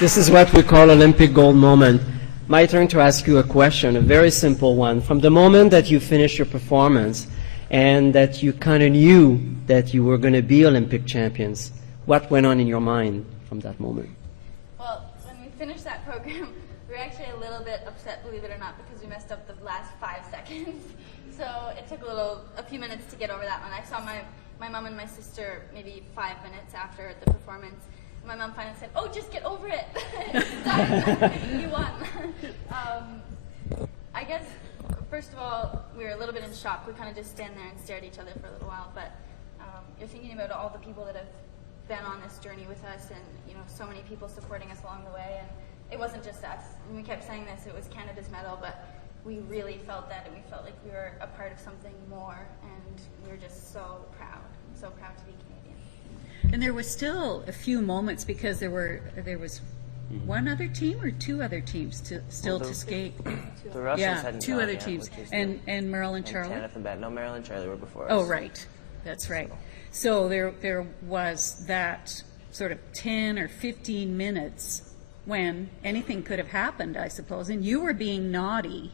This is what we call Olympic gold moment. My turn to ask you a question, a very simple one. From the moment that you finished your performance and that you kind of knew that you were going to be Olympic champions, what went on in your mind from that moment? Well, when we finished that program, we were actually a little bit upset, believe it or not, because we messed up the last 5 seconds. So it took a few minutes to get over that one. I saw my mom and my sister maybe 5 minutes after the performance. My mom finally said, "Oh, just get over it. It's done. You won." I guess, first of all, we were a little bit in shock. We kind of just stand there and stare at each other for a little while. But you're thinking about all the people that have been on this journey with us, and so many people supporting us along the way. And it wasn't just us. And we kept saying this. It was Canada's medal, but we really felt that, and we felt like we were a part of something more. And we were just so proud to be Canadian. And there was still a few moments because there was one other team or two other teams to skate. The Russians hadn't two gone other yet, teams, which is and Merrill and Charlie. Kenneth and Ben. No, Merrill and Charlie were before us. Oh, right, that's right. So there was that sort of 10 or 15 minutes when anything could have happened, I suppose. And you were being naughty.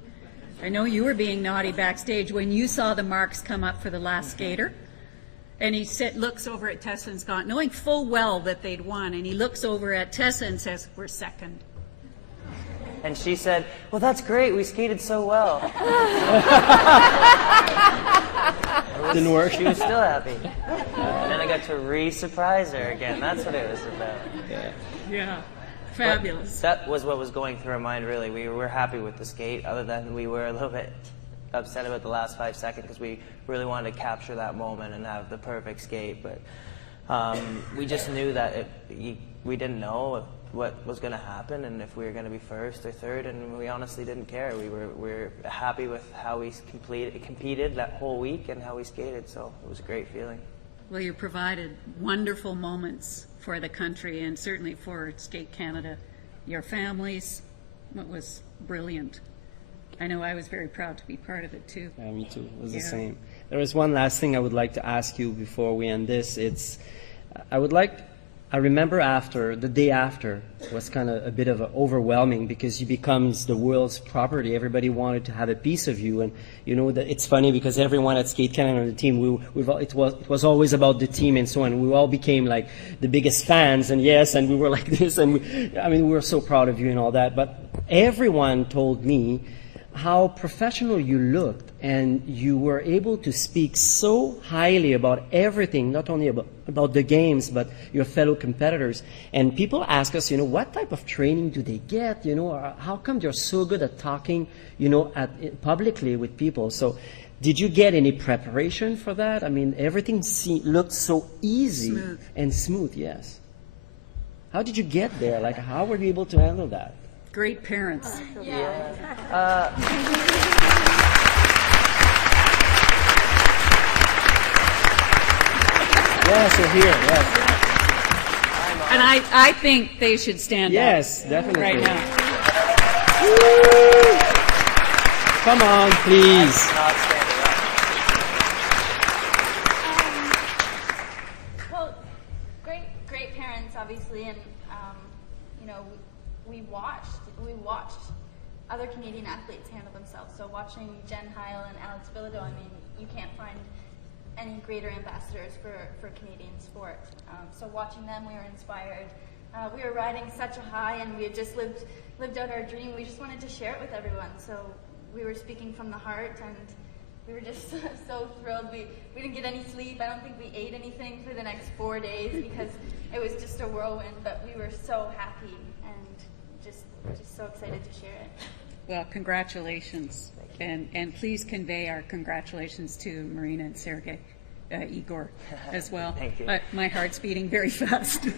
I know you were being naughty backstage when you saw the marks come up for the last skater. And he looks over at Tessa and Scott, knowing full well that they'd won, and he looks over at Tessa and says, "We're second." And she said, "Well, that's great. We skated so well." Didn't work. She was still happy. And then I got to re-surprise her again. That's what it was about. Yeah. Fabulous. But that was what was going through our mind, really. We were happy with the skate, other than we were a little bit upset about the last 5 seconds because we really wanted to capture that moment and have the perfect skate. But we just knew that we didn't know what was going to happen and if we were going to be first or third, and we honestly didn't care. We were happy with how we competed that whole week and how we skated, so it was a great feeling. Well, you provided wonderful moments for the country and certainly for Skate Canada. Your families, it was brilliant. I know I was very proud to be part of it too. Yeah, me too. It was the same. There is one last thing I would like to ask you before we end this. I remember the day after was kind of a bit of overwhelming because you becomes the world's property. Everybody wanted to have a piece of you, and that it's funny because everyone at Skate Canada on the team, it was always about the team and so on. We all became like the biggest fans, and we were like this, and we were so proud of you and all that. But everyone told me how professional you looked, and you were able to speak so highly about everything, not only about the games, but your fellow competitors. And people ask us, what type of training do they get? Or how come they're so good at talking, publicly with people? So did you get any preparation for that? Everything looked so easy and smooth, yes. How did you get there? Like, how were you able to handle that? Great parents. Yes, you're here, yes. And I think they should stand up. Yes, definitely. Right now. Woo! Come on, please. Well, great parents, obviously, and we watched other Canadian athletes handle themselves. So watching Jen Heil and Alex Bilodeau, you can't find any greater ambassadors for Canadian sport. So watching them, we were inspired. We were riding such a high, and we had just lived out our dream. We just wanted to share it with everyone. So we were speaking from the heart, and we were just so thrilled. We didn't get any sleep. I don't think we ate anything for the next 4 days because it was just a whirlwind. But we were so happy and just so excited to share it. Well, congratulations. And please convey our congratulations to Marina and Sergei, Igor, as well. Thank you. My heart's beating very fast.